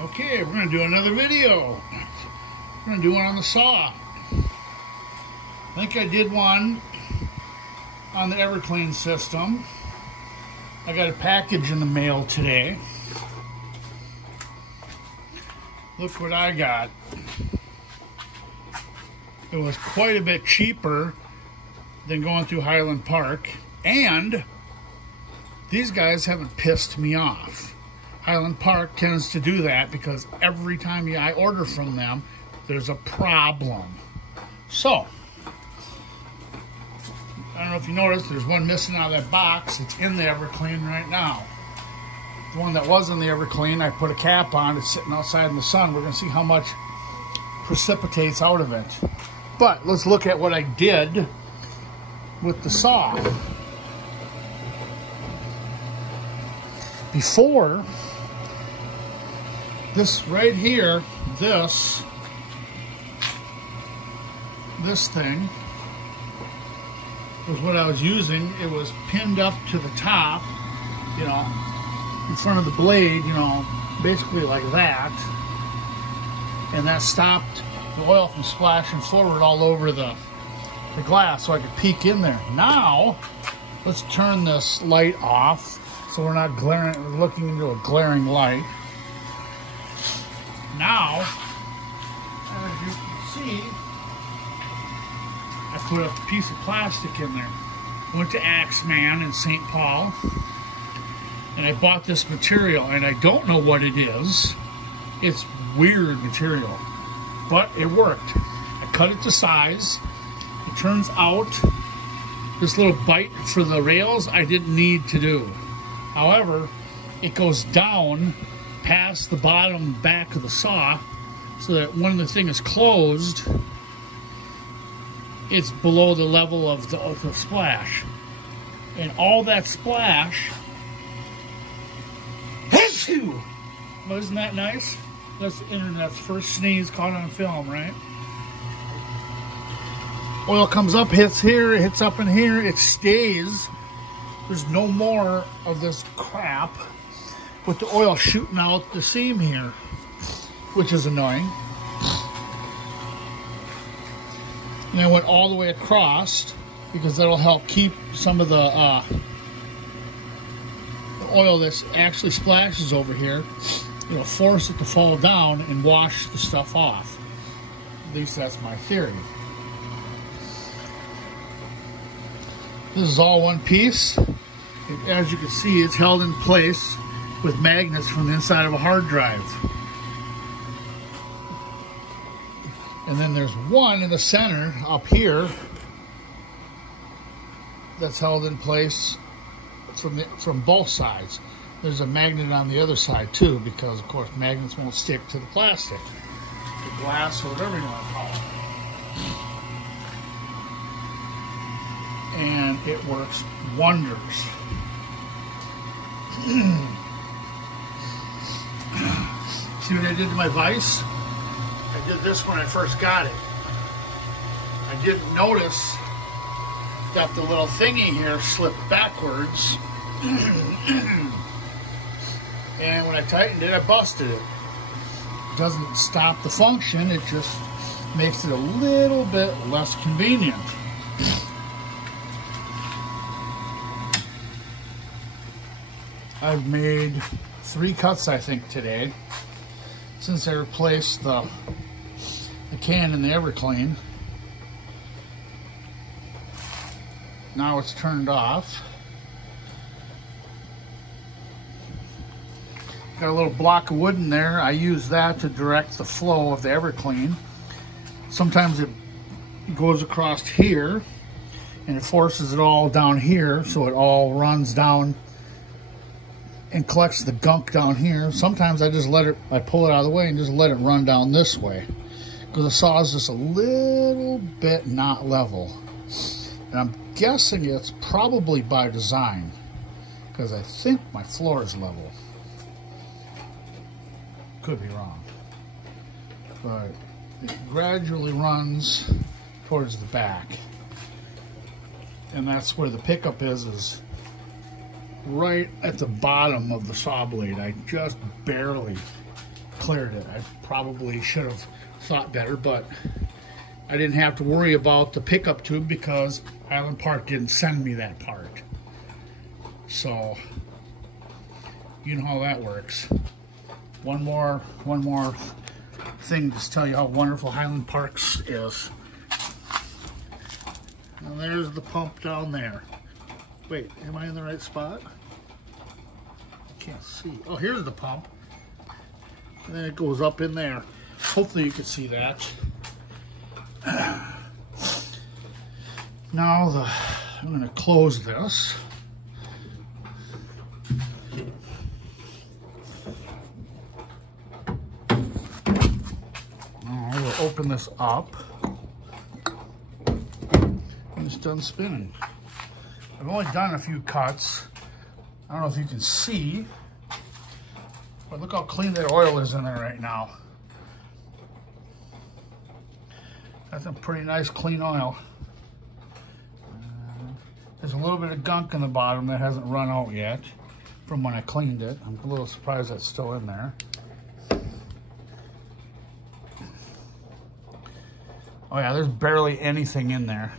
Okay, we're going to do another video. We're going to do one on the saw. I think I did one on the Everclean system. I got a package in the mail today. Look what I got. It was quite a bit cheaper than going through Highland Park, and these guys haven't pissed me off. Highland Park tends to do that because every time I order from them, there's a problem. So, I don't know if you noticed, there's one missing out of that box. It's in the Everclean right now. The one that was in the Everclean, I put a cap on. It's sitting outside in the sun. We're going to see how much precipitates out of it. But let's look at what I did with the saw. Before, this right here, this thing was what I was using. It was pinned up to the top, you know, in front of the blade, you know, basically like that. And that stopped the oil from splashing forward all over the glass so I could peek in there. Now, let's turn this light off so we're not looking into a glaring light. Now, as you can see, I put a piece of plastic in there. Went to Axeman in St. Paul, and I bought this material, and I don't know what it is. It's weird material, but it worked. I cut it to size. It turns out this little bite for the rails I didn't need to do. However, it goes down past the bottom back of the saw so that when the thing is closed, it's below the level of the splash. And all that splash, well, isn't that nice? That's the internet's first sneeze caught on film, right? Oil comes up, hits here, it hits up in here, it stays. There's no more of this crap with the oil shooting out the seam here, which is annoying. And I went all the way across because that'll help keep some of the oil that actually splashes over here. It'll force it to fall down and wash the stuff off. At least that's my theory. This is all one piece. As you can see, it's held in place with magnets from the inside of a hard drive. And then there's one in the center up here that's held in place from both sides. There's a magnet on the other side too, because of course magnets won't stick to the plastic, the glass, or whatever you want to call it. And it works wonders. See what I did to my vise? I did this when I first got it. I didn't notice that the little thingy here slipped backwards. And when I tightened it, I busted it. It doesn't stop the function, it just makes it a little bit less convenient. I've made 3 cuts, I think, today, since I replaced the can in the Everclean. Now it's turned off. Got a little block of wood in there. I use that to direct the flow of the Everclean. Sometimes it goes across here and it forces it all down here, so it all runs down and collects the gunk down here. Sometimes I just I pull it out of the way and just let it run down this way, because the saw is just a little bit not level. And I'm guessing it's probably by design, because I think my floor is level. Could be wrong. But it gradually runs towards the back. And that's where the pickup is right at the bottom of the saw blade. I just barely cleared it. I probably should have thought better, but I didn't have to worry about the pickup tube because Highland Park didn't send me that part. So, you know how that works. One more thing to tell you how wonderful Highland Parks is. And there's the pump down there. Wait, am I in the right spot? I can't see. Oh, here's the pump. And then it goes up in there. Hopefully you can see that. Now I'm going to close this. Now we'll open this up. And it's done spinning. I've only done a few cuts. I don't know if you can see, but look how clean that oil is in there right now. That's a pretty nice clean oil. There's a little bit of gunk in the bottom that hasn't run out yet from when I cleaned it. I'm a little surprised that's still in there. Oh yeah, there's barely anything in there.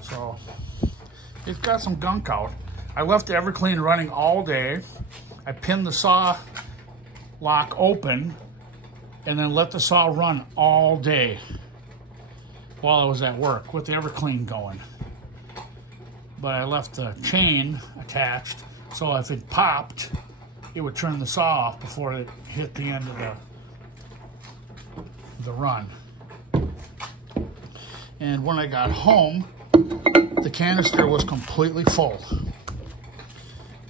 So, it's got some gunk out. I left the Everclean running all day. I pinned the saw lock open and then let the saw run all day while I was at work with the Everclean going. But I left the chain attached so if it popped, it would turn the saw off before it hit the end of the run. And when I got home, the canister was completely full.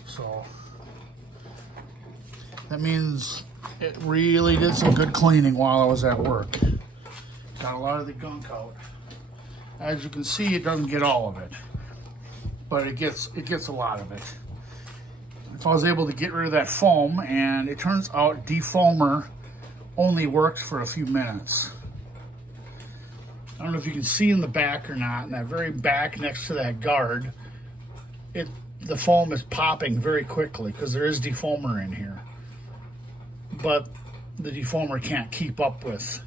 So that means it really did some good cleaning while I was at work. Got a lot of the gunk out. As you can see, it doesn't get all of it, but it gets a lot of it. If I was able to get rid of that foam, and it turns out defoamer only works for a few minutes. I don't know if you can see in the back or not, in that very back next to that guard, the foam is popping very quickly because there is defoamer in here. But the defoamer can't keep up with,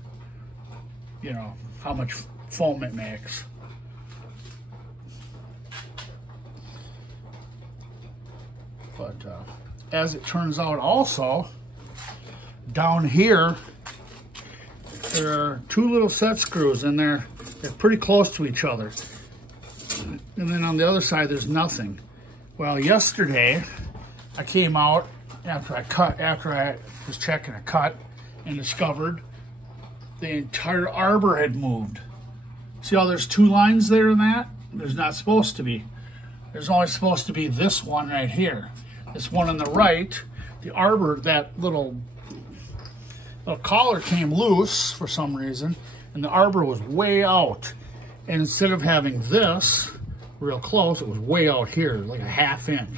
you know, how much foam it makes. But as it turns out also, down here, there are two little set screws and they're pretty close to each other. And then on the other side, there's nothing. Well, yesterday, I came out after I was checking a cut and discovered the entire arbor had moved. See how there's two lines there in that? There's not supposed to be. There's only supposed to be this one right here. This one on the right, the arbor, that little collar came loose for some reason, and the arbor was way out. And instead of having this real close, it was way out here, like a ½ inch.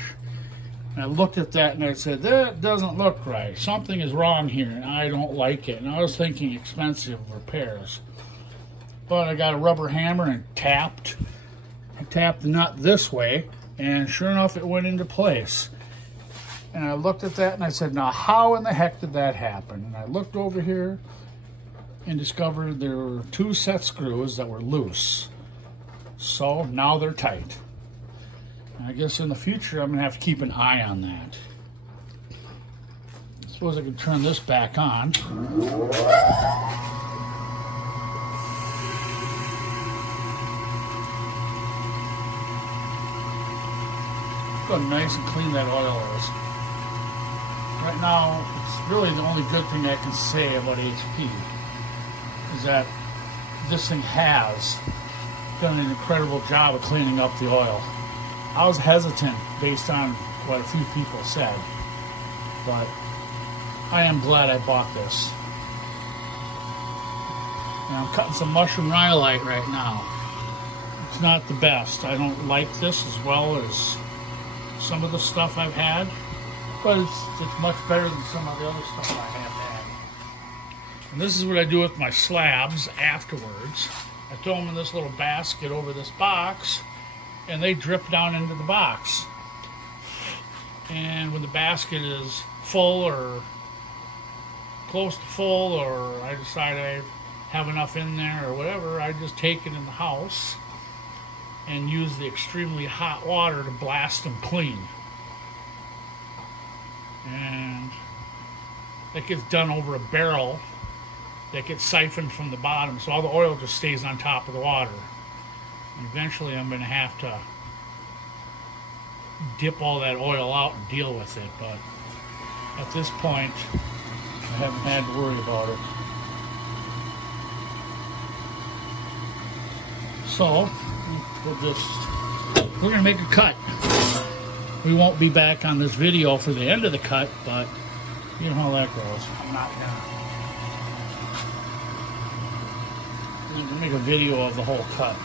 And I looked at that and I said, that doesn't look right. Something is wrong here and I don't like it. And I was thinking expensive repairs. But I got a rubber hammer and tapped. I tapped the nut this way, and sure enough, it went into place. And I looked at that and I said, now how in the heck did that happen? And I looked over here and discovered there were two set screws that were loose. So now they're tight. And I guess in the future I'm gonna have to keep an eye on that. I suppose I can turn this back on. Look how nice and clean that oil is. Right now, it's really the only good thing I can say about HP is that this thing has done an incredible job of cleaning up the oil. I was hesitant based on what a few people said, but I am glad I bought this. And I'm cutting some mushroom rhyolite right now. It's not the best. I don't like this as well as some of the stuff I've had, but it's much better than some of the other stuff I have had. And this is what I do with my slabs afterwards. I throw them in this little basket over this box, and they drip down into the box. And when the basket is full or close to full, or I decide I have enough in there or whatever, I just take it in the house and use the extremely hot water to blast them clean. And that gets done over a barrel that gets siphoned from the bottom, so all the oil just stays on top of the water. And eventually I'm going to have to dip all that oil out and deal with it, but at this point I haven't had to worry about it. So we're going to make a cut. We won't be back on this video for the end of the cut, but you know how that goes. I'm not gonna make a video of the whole cut.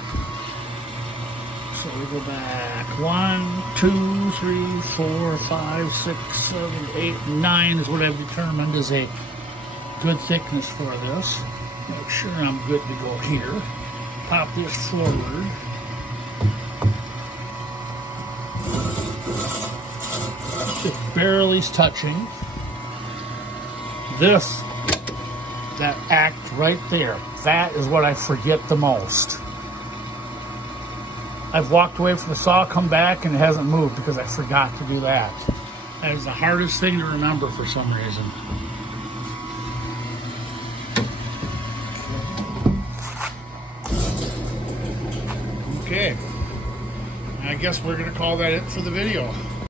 So we go back 1, 2, 3, 4, 5, 6, 7, 8, 9 is what I've determined is a good thickness for this. Make sure I'm good to go here. Pop this forward. Just barely touching. This, that act right there, that is what I forget the most. I've walked away from the saw, come back, and it hasn't moved because I forgot to do that. That is the hardest thing to remember for some reason. Okay. I guess we're going to call that it for the video.